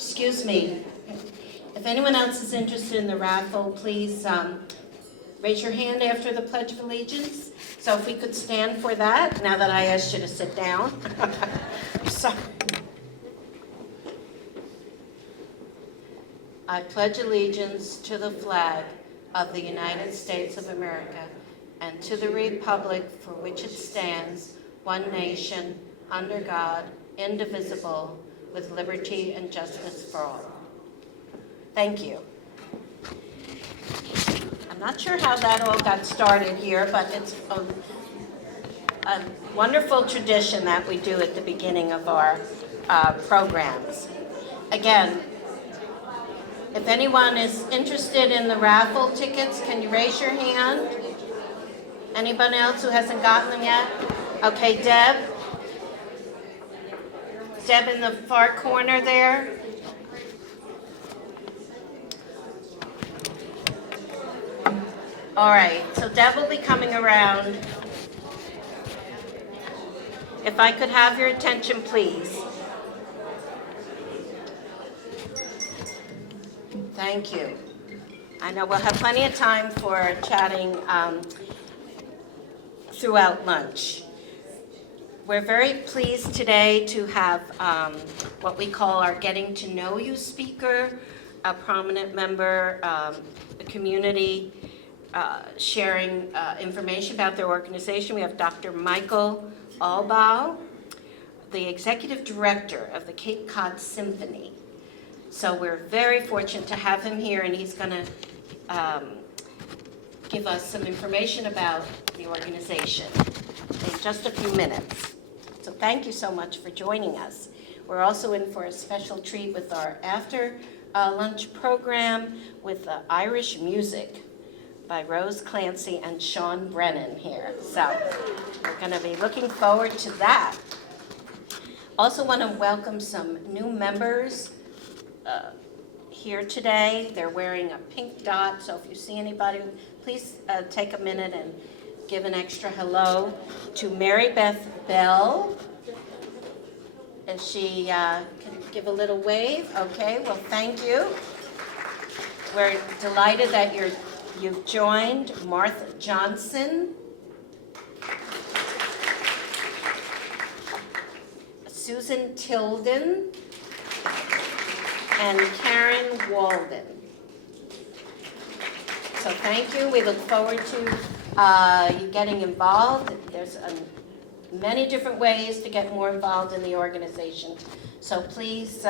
Excuse me. If anyone else is interested in the raffle, please raise your hand after the Pledge of Allegiance. So if we could stand for that, now that I asked you to sit down. So, I pledge allegiance to the flag of the United States of America and to the republic for which it stands, one nation, under God, indivisible, with liberty and justice for all. Thank you. I'm not sure how that all got started here, but it's a wonderful tradition that we do at the beginning of our programs. Again, if anyone is interested in the raffle tickets, can you raise your hand? Anyone else who hasn't gotten them yet? Okay, Deb. Deb in the far corner there. All right, so Deb will be coming around. If I could have your attention, please. Thank you. I know we'll have plenty of time for chatting throughout lunch. We're very pleased today to have what we call our Getting to Know You speaker, a prominent member of the community sharing information about their organization. We have Dr. Michael Albaugh, the executive director of the Cape Cod Symphony. So we're very fortunate to have him here, and he's going to give us some information about the organization in just a few minutes. So thank you so much for joining us. We're also in for a special treat with our after lunch program with Irish music by Rose Clancy and Sean Brennan here. So we're going to be looking forward to that. Also want to welcome some new members here today. They're wearing a pink dot, so if you see anybody, please take a minute and give an extra hello to Mary Beth Bell. And she can give a little wave. Okay, well, thank you. We're delighted that you've joined Martha Johnson, Susan Tilden, and Karen Walden. So thank you. We look forward to you getting involved. There's many different ways to get more involved in the organization. So please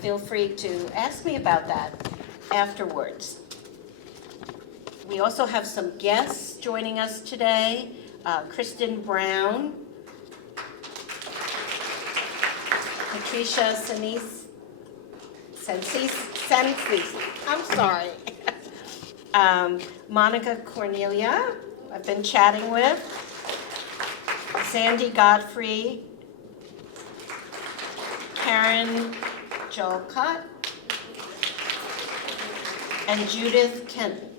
feel free to ask me about that afterwards. We also have some guests joining us today. Kristen Brown, Patricia Sensi, I'm sorry. Monica Cornelia, I've been chatting with. Sandy Godfrey, Karen Jolcott, and Judith Kenton.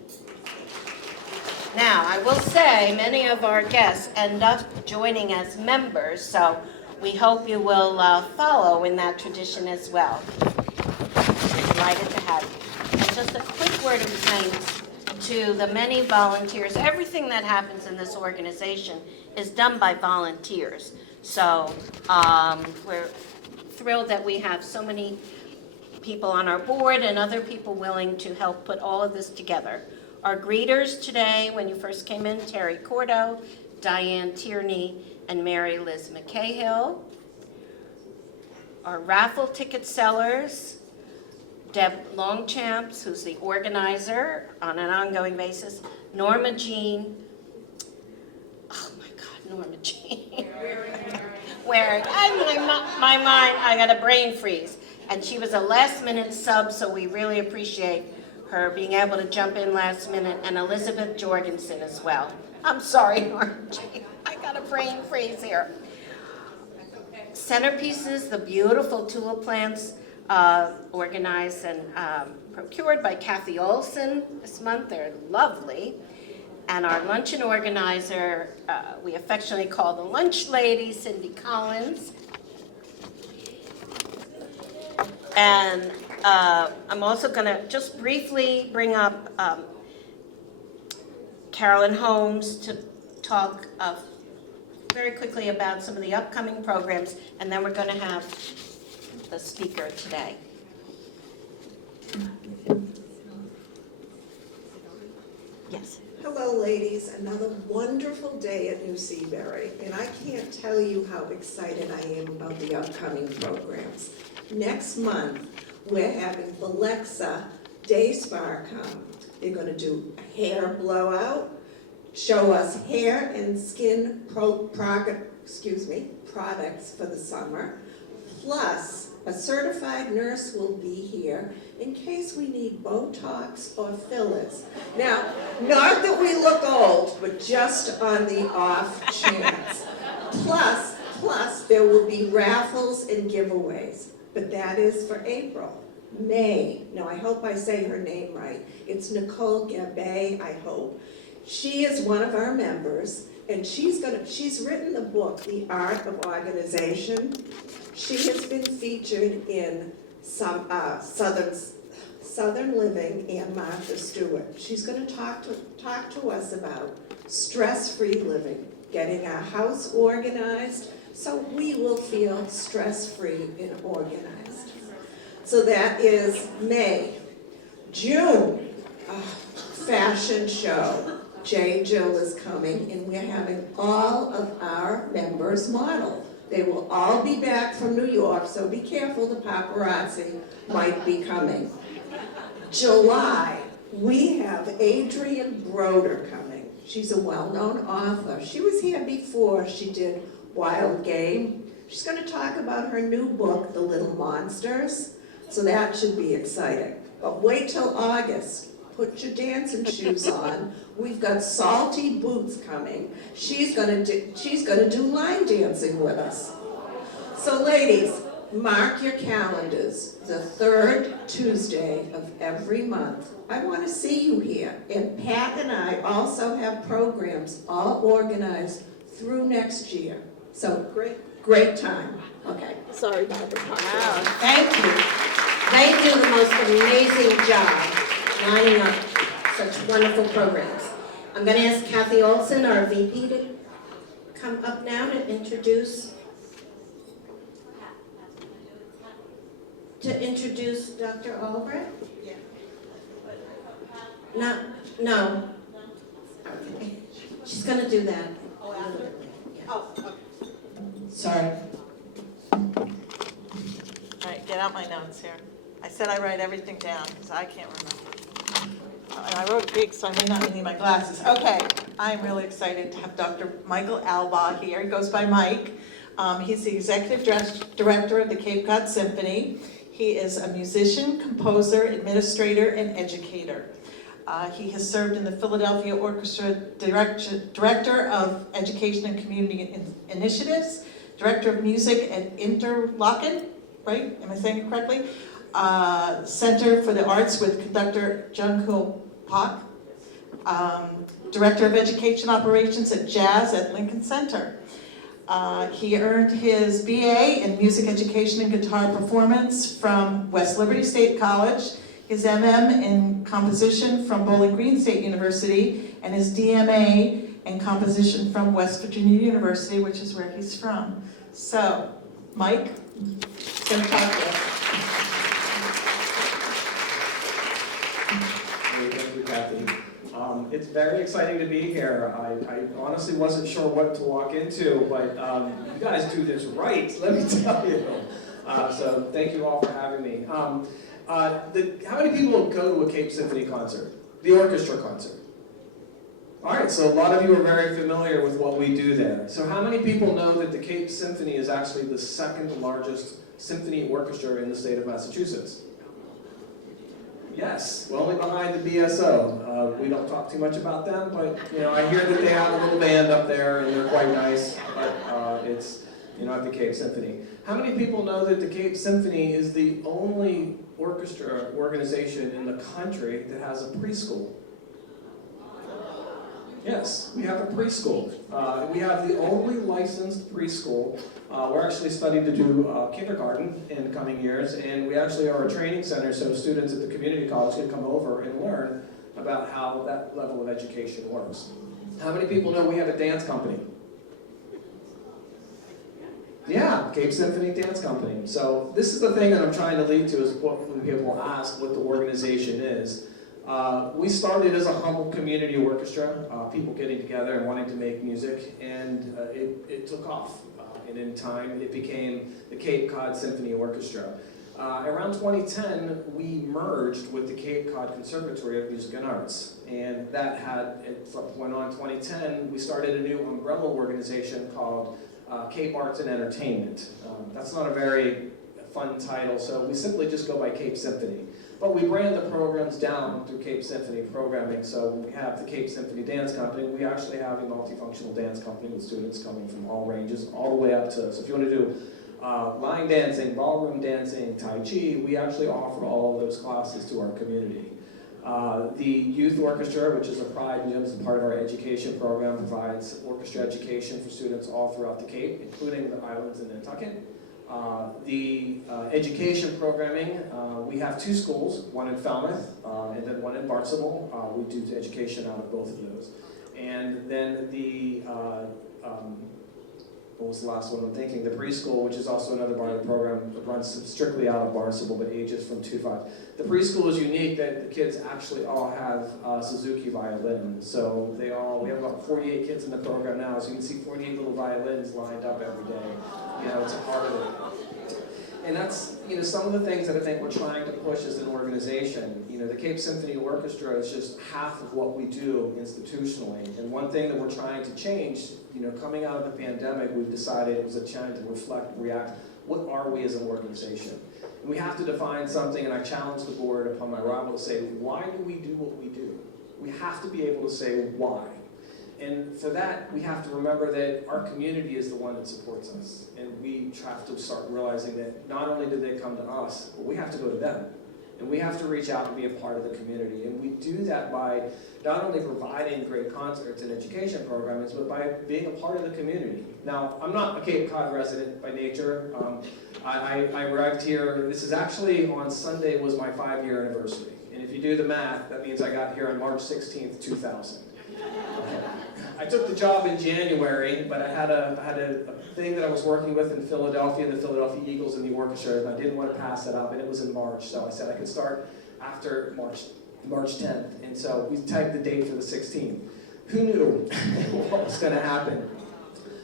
Now, I will say many of our guests end up joining as members, so we hope you will follow in that tradition as well. We're delighted to have you. And just a quick word of thanks to the many volunteers. Everything that happens in this organization is done by volunteers. So we're thrilled that we have so many people on our board and other people willing to help put all of this together. Our greeters today, when you first came in, Terry Cordo, Diane Tierney, and Mary Liz McCahill. Our raffle ticket sellers, Deb Longchamps, who's the organizer on an ongoing basis, Norma Jean, oh my God, Norma Jean. Waring, my mind, I got a brain freeze. And she was a last minute sub, so we really appreciate her being able to jump in last minute, and Elizabeth Jorgensen as well. I'm sorry, Norma Jean, I got a brain freeze here. Centerpieces, the beautiful tulip plants, organized and procured by Kathy Olson this month. They're lovely. And our luncheon organizer, we affectionately call the lunch lady, Cindy Collins. And I'm also going to just briefly bring up Carolyn Holmes to talk very quickly about some of the upcoming programs, and then we're going to have the speaker today. Yes. Hello, ladies. Another wonderful day at New Seabury, and I can't tell you how excited I am about the upcoming programs. Next month, we're having Alexa Day Spa come. They're going to do a hair blowout, show us hair and skin products for the summer, plus a certified nurse will be here in case we need Botox or fillers. Now, not that we look old, but just on the off chance. Plus, there will be raffles and giveaways, but that is for April. May, now I hope I say her name right, it's Nicole Gabay, I hope. She is one of our members, and she's written the book, The Art of Organization. She has been featured in some Southern Living and Martha Stewart. She's going to talk to us about stress-free living, getting our house organized so we will feel stress-free and organized. So that is May. June, fashion show. J. Jill is coming, and we're having all of our members model. They will all be back from New York, so be careful, the paparazzi might be coming. July, we have Adrienne Broder coming. She's a well-known author. She was here before. She did Wild Game. She's going to talk about her new book, The Little Monsters, so that should be exciting. But wait till August. Put your dancing shoes on. We've got Salty Boots coming. She's gonna do line dancing with us. So ladies, mark your calendars. The third Tuesday of every month. I want to see you here. And Pat and I also have programs all organized through next year. So great time. Okay. Sorry, Barbara. Wow, thank you. They do the most amazing job lining up such wonderful programs. I'm going to ask Kathy Olson, our VP, to come up now to introduce Dr. Albrecht. Yeah. No. Okay. She's going to do that. Oh, after? Yeah. Oh, okay. Sorry. All right, get out my notes here. I said I write everything down because I can't remember. And I wrote big, so I may not need my glasses. Okay, I'm really excited to have Dr. Michael Albaugh here. He goes by Mike. He's the executive director of the Cape Cod Symphony. He is a musician, composer, administrator, and educator. He has served in the Philadelphia Orchestra Director of Education and Community Initiatives, Director of Music at Interlochen, right? Am I saying it correctly? Center for the Arts with conductor Jung-Koo Pak, Director of Education Operations at Jazz at Lincoln Center. He earned his BA in Music Education and Guitar Performance from West Liberty State College, his MM in Composition from Bowling Green State University, and his DMA in Composition from West Virginia University, which is where he's from. So, Mike, going to talk to us. Thank you, Kathy. It's very exciting to be here. I honestly wasn't sure what to walk into, but you guys do this right, let me tell you. So thank you all for having me. How many people go to a Cape Symphony concert? The orchestra concert? All right, so a lot of you are very familiar with what we do there. So how many people know that the Cape Symphony is actually the second largest symphony orchestra in the state of Massachusetts? Yes, well, only behind the BSO. We don't talk too much about them, but I hear that they have a little band up there and they're quite nice, but it's at the Cape Symphony. How many people know that the Cape Symphony is the only orchestra organization in the country that has a preschool? Yes, we have a preschool. We have the only licensed preschool. We're actually studying to do kindergarten in the coming years, and we actually are a training center so students at the community college can come over and learn about how that level of education works. How many people know we have a dance company? Yeah, Cape Symphony Dance Company. So this is the thing that I'm trying to lead to, is when people ask what the organization is. We started as a humble community orchestra, people getting together and wanting to make music, and it took off. And in time, it became the Cape Cod Symphony Orchestra. Around 2010, we merged with the Cape Cod Conservatory of Music and Arts, and that went on 2010, we started a new umbrella organization called Cape Arts and Entertainment. That's not a very fun title, so we simply just go by Cape Symphony. But we brand the programs down through Cape Symphony programming, so we have the Cape Symphony Dance Company. We actually have a multifunctional dance company with students coming from all ranges, all the way up to, so if you want to do line dancing, ballroom dancing, Tai Chi, we actually offer all of those classes to our community. The youth orchestra, which is a pride and is a part of our education program, provides orchestra education for students all throughout the Cape, including the islands in Nantucket. The education programming, we have two schools, one in Falmouth and then one in Barnstable. We do education out of both of those. And then the, what was the last one I'm thinking? The preschool, which is also another part of the program, runs strictly out of Barnstable, but ages from 2 to 5. The preschool is unique that the kids actually all have Suzuki violin. So we have about 48 kids in the program now, so you can see 48 little violins lined up every day. You know, it's a part of it. And that's, you know, some of the things that I think we're trying to push as an organization. You know, the Cape Symphony Orchestra is just half of what we do institutionally. And one thing that we're trying to change, you know, coming out of the pandemic, we've decided it was a challenge to reflect, react, what are we as an organization? And we have to define something, and I challenged the board upon my arrival to say, why do we do what we do? We have to be able to say why. And for that, we have to remember that our community is the one that supports us. And we have to start realizing that not only do they come to us, but we have to go to them. And we have to reach out and be a part of the community. And we do that by not only providing great concerts and education programs, but by being a part of the community. Now, I'm not a Cape Cod resident by nature. I arrived here, this is actually on Sunday was my 5-year anniversary. And if you do the math, that means I got here on March 16th, 2000. I took the job in January, but I had a thing that I was working with in Philadelphia, the Philadelphia Eagles in the orchestra, and I didn't want to pass that up, and it was in March, so I said I could start after March 10th, and so we typed the date for the 16th. Who knew what was going to happen?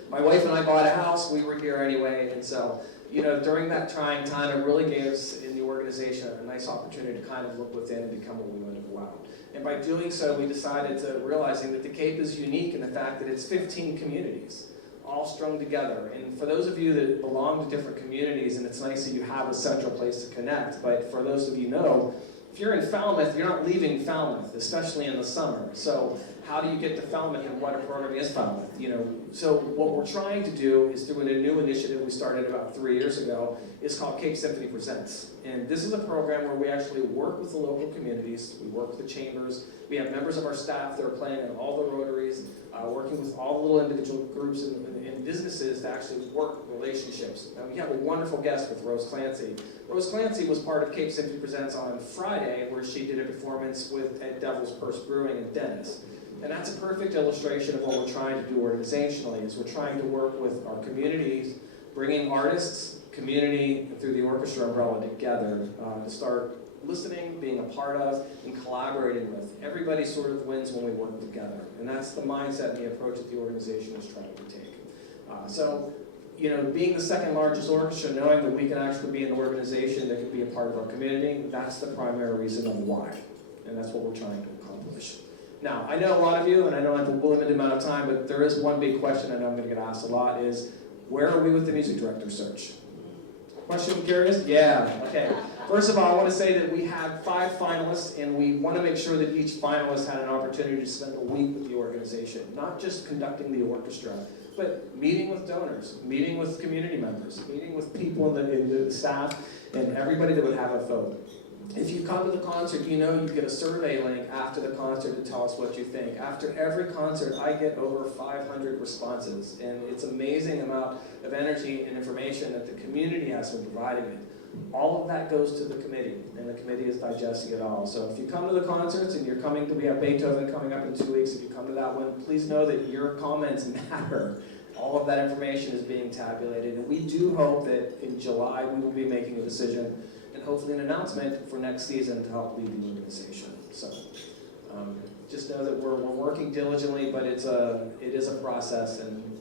My wife and I bought a house, we were here anyway, and so, you know, during that trying time, it really gave us in the organization a nice opportunity to kind of look within and become what we want to go out. And by doing so, we decided to realizing that the Cape is unique in the fact that it's 15 communities, all strung together. And for those of you that belong to different communities, and it's nice that you have a central place to connect, but for those of you know, if you're in Falmouth, you're not leaving Falmouth, especially in the summer. So how do you get to Falmouth and what a program is Falmouth? You know, so what we're trying to do is through a new initiative we started about 3 years ago. It's called Cape Symphony Presents. And this is a program where we actually work with the local communities, we work with the chambers, we have members of our staff that are playing in all the rotaries, working with all the little individual groups and businesses to actually work relationships. Now we have a wonderful guest with Rose Clancy. Rose Clancy was part of Cape Symphony Presents on Friday, where she did a performance at Devil's Purse Brewing in Dennis. And that's a perfect illustration of what we're trying to do organizationally, is we're trying to work with our communities, bringing artists, community, and through the orchestra umbrella together to start listening, being a part of, and collaborating with. Everybody sort of wins when we work together. And that's the mindset and the approach that the organization is trying to take. So, you know, being the second largest orchestra, knowing that we can actually be an organization that can be a part of our community, that's the primary reason of why. And that's what we're trying to accomplish. Now, I know a lot of you, and I know I have a limited amount of time, but there is one big question I know I'm going to get asked a lot is, where are we with the music director search? Question curious? Yeah, okay. First of all, I want to say that we have 5 finalists, and we want to make sure that each finalist had an opportunity to spend a week with the organization, not just conducting the orchestra, but meeting with donors, meeting with community members, meeting with people in the staff, and everybody that would have a vote. If you come to the concert, you know you get a survey link after the concert to tell us what you think. After every concert, I get over 500 responses, and it's amazing amount of energy and information that the community has been providing it. All of that goes to the committee, and the committee is digesting it all. So if you come to the concerts and you're coming to, we have Beethoven coming up in 2 weeks, if you come to that one, please know that your comments matter. All of that information is being tabulated, and we do hope that in July we will be making a decision and hopefully an announcement for next season to help lead the organization. So just know that we're working diligently, but it is a process, and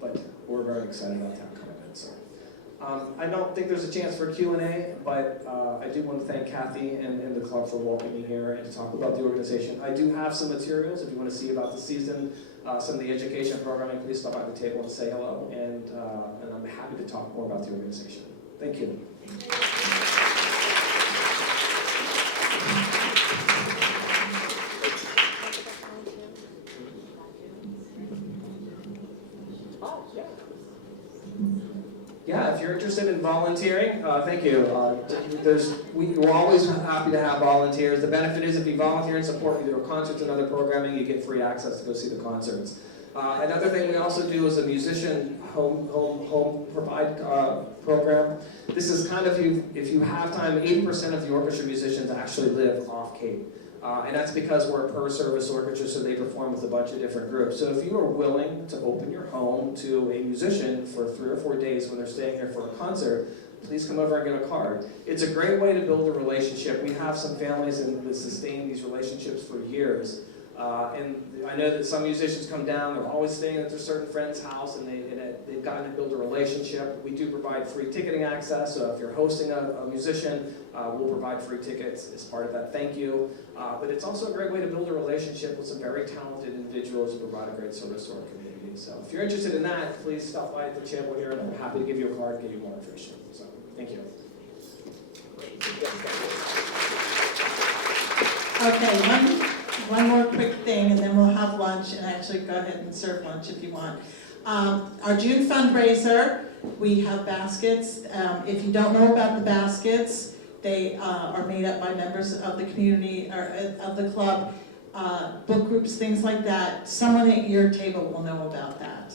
but we're very excited about that commitment. So I don't think there's a chance for Q&A, but I do want to thank Kathy and the club for welcoming me here and to talk about the organization. I do have some materials if you want to see about the season, some of the education programming. Please stop by the table and say hello, and I'm happy to talk more about the organization. Thank you. Yeah, if you're interested in volunteering, thank you. We're always happy to have volunteers. The benefit is if you volunteer and support either concerts and other programming, you get free access to go see the concerts. Another thing we also do is a musician home provide program. This is kind of, if you have time, 80% of the orchestra musicians actually live off Cape. And that's because we're a per-service orchestra, so they perform with a bunch of different groups. So if you are willing to open your home to a musician for 3 or 4 days when they're staying here for a concert, please come over and get a card. It's a great way to build a relationship. We have some families that sustain these relationships for years. And I know that some musicians come down, they're always staying at their certain friend's house, and they've gotten to build a relationship. We do provide free ticketing access, so if you're hosting a musician, we'll provide free tickets as part of that thank you. But it's also a great way to build a relationship with some very talented individuals who provide a great service to our community. So if you're interested in that, please stop by at the table here, and I'm happy to give you a card and give you more information. So thank you. Okay, one more quick thing, and then we'll have lunch, and actually go ahead and serve lunch if you want. Our June fundraiser, we have baskets. If you don't know about the baskets, they are made up by members of the community, or of the club, book groups, things like that. Someone at your table will know about that,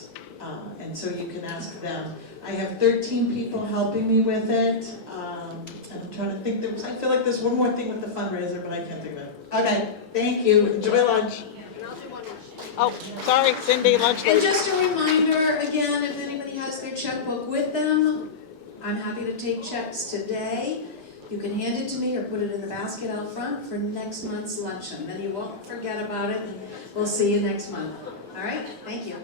and so you can ask them. I have 13 people helping me with it. I'm trying to think, I feel like there's one more thing with the fundraiser, but I can't think of it. Okay, thank you, enjoy lunch. Oh, sorry, Cindy, lunch And lady. just a reminder, again, if anybody has their checkbook with them, I'm happy to take checks today. You can hand it to me or put it in the basket out front for next month's luncheon. Then you won't forget about it, and we'll see you next month. All right, thank you.